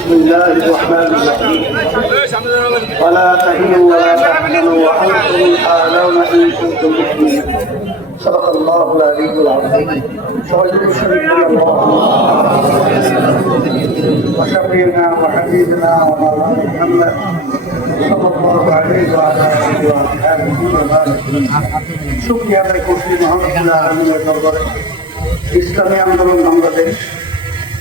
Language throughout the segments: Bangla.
بسم الله الرحمن الرحيم ولا تهنوا ولا تحزنوا وانتم اعلون ان كنتم مؤمنين صدق الله العلي العظيم شهدوا الشريف وشفينا وحبيبنا ومولانا محمد صلى الله عليه وعلى اله واصحابه وبارك শুক্রিয়া আদায় করছি মহামুল্লাহ আলমের দরবারে ইসলামী আন্দোলন বাংলাদেশ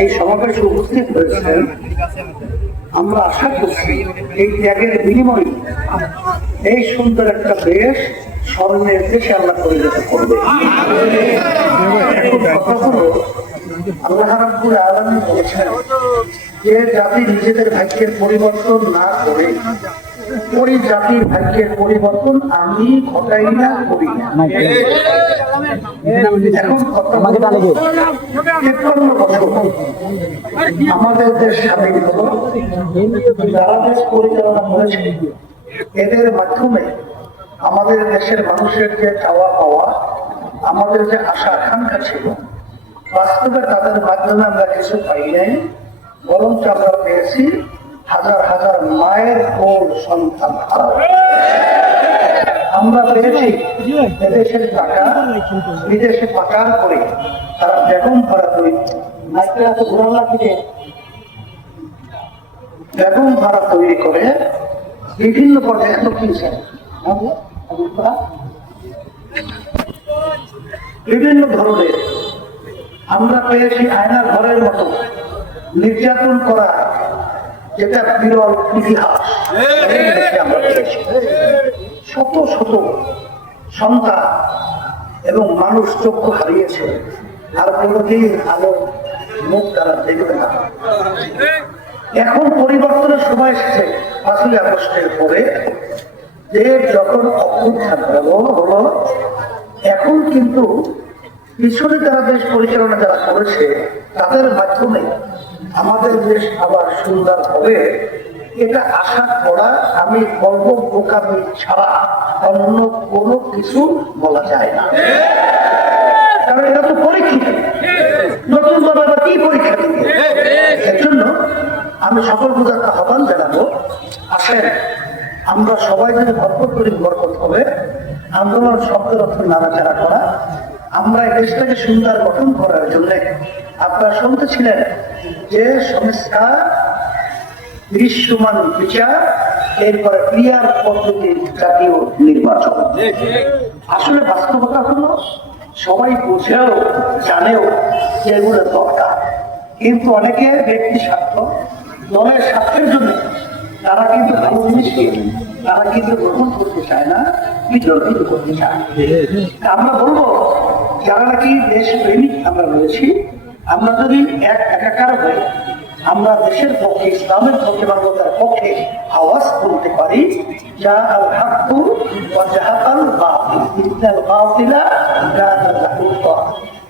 এই সমাবেশে উপস্থিত হয়েছেন। আমরা আশা করছি এই ত্যাগের বিনিময়ে এই সুন্দর একটা দেশ স্মরণের দেশে আল্লাহ পরিণত করবে। কথা হলো, আল্লাহ বলেছেন, যে জাতি নিজেদের ভাগ্যের পরিবর্তন না করে ওই জাতির ভাগ্যের পরিবর্তন আমি ঘটাই না করি না। আমাদের দেশ স্বাধীন হলো। যারা দেশ পরিচালনা করেছে এদের মাধ্যমে আমাদের দেশের মানুষের যে চাওয়া পাওয়া আমাদের যে আশা আকাঙ্ক্ষা ছিল বাস্তবে তাদের মাধ্যমে আমরা কিছু পাই নাই বরঞ্চ আমরা পেয়েছি হাজার হাজার মায়ের সন্তান আমরা পেয়েছি বিদেশের টাকা, বিদেশে পাচার করে তারা বেগম ভাড়া বেগম ভাড়া তৈরি করে বিভিন্ন পর্যায়ে এত কিনছে। বিভিন্ন ধরনের আমরা পেয়েছি আয়নার ঘরের মতো নির্যাতন করা যেটা বিরল ইতিহাস। শত শত সন্তান এবং মানুষ চক্ষু হারিয়েছে। আর কোনোদিন আলো মুখ তারা দেখবে না। এখন পরিবর্তনের সময় এসেছে পাঁচই আগস্টের পরে যে যখন অভ্যুত্থান হলো এখন কিন্তু পিছনে তারা দেশ পরিচালনা যারা করেছে, তাদের মাধ্যমে আমাদের দেশ আবার সুন্দর হবে, এটা আশা করা আমি গর্ব বোকামি ছাড়া অন্য কোনো কিছু বলা যায় না। কারণ এটা তো পরীক্ষিত। নতুন কি পরীক্ষা এর জন্য আমি সকল পূজাকে আহ্বান জানাব। আসেন, আমরা সবাই যদি ভরপুর করি বরকত হবে, আন্দোলন শব্দের অর্থ নাড়াচাড়া করা, আমরা দেশটাকে সুন্দর গঠন করার জন্য আপনারা শুনতেছিলেন যে সংস্কার দৃশ্যমান বিচার, এরপরে ক্রিয়ার পদ্ধতি জাতীয় নির্বাচন। আসলে বাস্তবতা হলো, সবাই বুঝেও, জানেও এগুলো দরকার। কিন্তু অনেকে ব্যক্তি স্বার্থ, দলের স্বার্থের জন্য তারা কিন্তু ভালো জিনিসকে তারা কিন্তু গ্রহণ করতে চায় না বিতর্কিত করতে চায় আমরা বলব, যারা নাকি দেশ প্রেমিক আমরা রয়েছি আমরা যদি এক একাকার হয়ে আমরা দেশের পক্ষে, ইসলামের পক্ষে মানবতার পক্ষে আওয়াজ তুলতে পারি, যা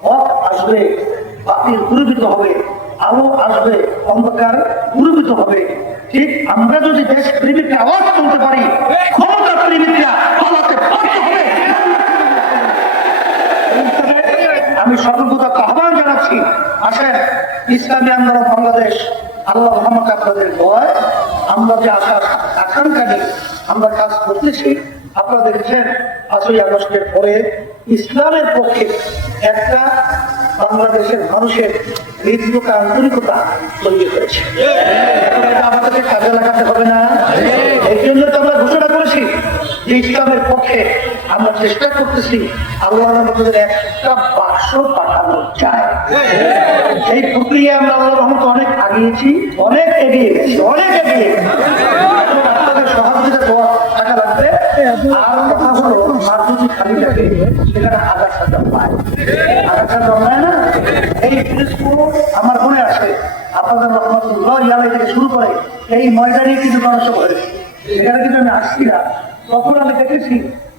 হক আসবে, বাতিল দূরীভূত হবে, আলো আসবে, অন্ধকার দূরীভূত হবে। ঠিক আমরা যদি দেশ প্রেমিককে আওয়াজ তুলতে পারি আহ্বান আসেন ইসলামী আন্দোলন বাংলাদেশ আল্লাহ রহমত আপনাদের দোয়ায় আমরা যে আশা আকাঙ্ক্ষা নিয়ে আমরা কাজ করতেছি আপনারা দেখছেন পাঁচই আগস্টের পরে ইসলামের পক্ষে একটা বাংলাদেশের মানুষের হৃদয়তা আন্তরিকতা তৈরি হয়েছে। এটা আমাদেরকে কাজে লাগাতে হবে না। এই জন্য তো আমরা ঘোষণা করেছি যে ইসলামের পক্ষে আমরা চেষ্টা করতেছি আল্লাহ আমাদের একটা বাক্স পাঠানো চায় এই প্রক্রিয়া আমরা আল্লাহ রহমত অনেক আগিয়েছি, অনেক এগিয়ে গেছি, অনেক এগিয়ে আপনাদের আর কথা সেখানে না? এই জিনিসগুলো আমার শুরু করে এই ময়দানে কিন্তু মানুষ হয়েছে সেখানে কিন্তু আমি আসছি না। তখন আমি দেখেছি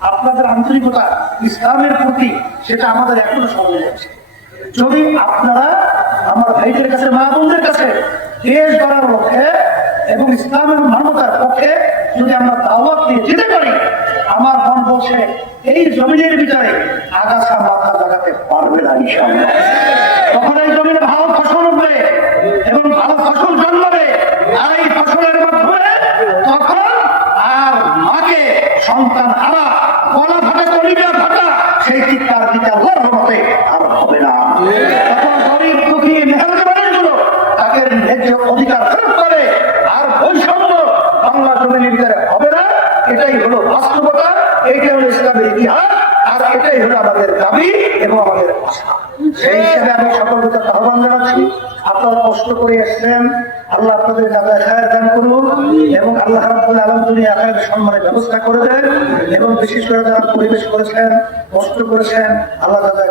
আপনাদের আন্তরিকতা ইসলামের প্রতি সেটা আমাদের এখনও সঙ্গে যাচ্ছে যদি আপনারা আমার ভাইদের কাছে, মা বোনদের কাছে দেশ গড়ার লক্ষ্যে এবং ইসলামের মানবতার পক্ষে যদি আমরা দাওয়াত দিয়ে যেতে পারি, আমার মন বলছে, এই জমিনের ভিতরে আগাছা মাথা লাগাতে পারবে না তখন এই জমিনে ভালো ফসল উঠবে এবং ভালো ফসল জন্মাবে আর এই ফসলের মাধ্যমে তখন আর মাকে সন্তান হারা গলা ফাটা কলিজা ফাটা সেই দিতে আল্লাহর রহমতে আর হবে না। ন্যায্য অধিকার করে, আর হবে না, এটাই হলো ইতিহাস, আর এটাই হলো আমাদের দাবি এবং আমাদের আশা। সেই হিসাবে আমি সকলকে আহ্বান জানাচ্ছি। আপনারা কষ্ট করে আসলেন আল্লাহ আপনাদের দাদা খায়ের দান করুন এবং আল্লাহ আলম তুমি আখায়ের সম্মানের ব্যবস্থা করে দেন এবং বিশেষ করে যারা পরিবেশ করেছেন, কষ্ট করেছেন, আল্লাহ করুন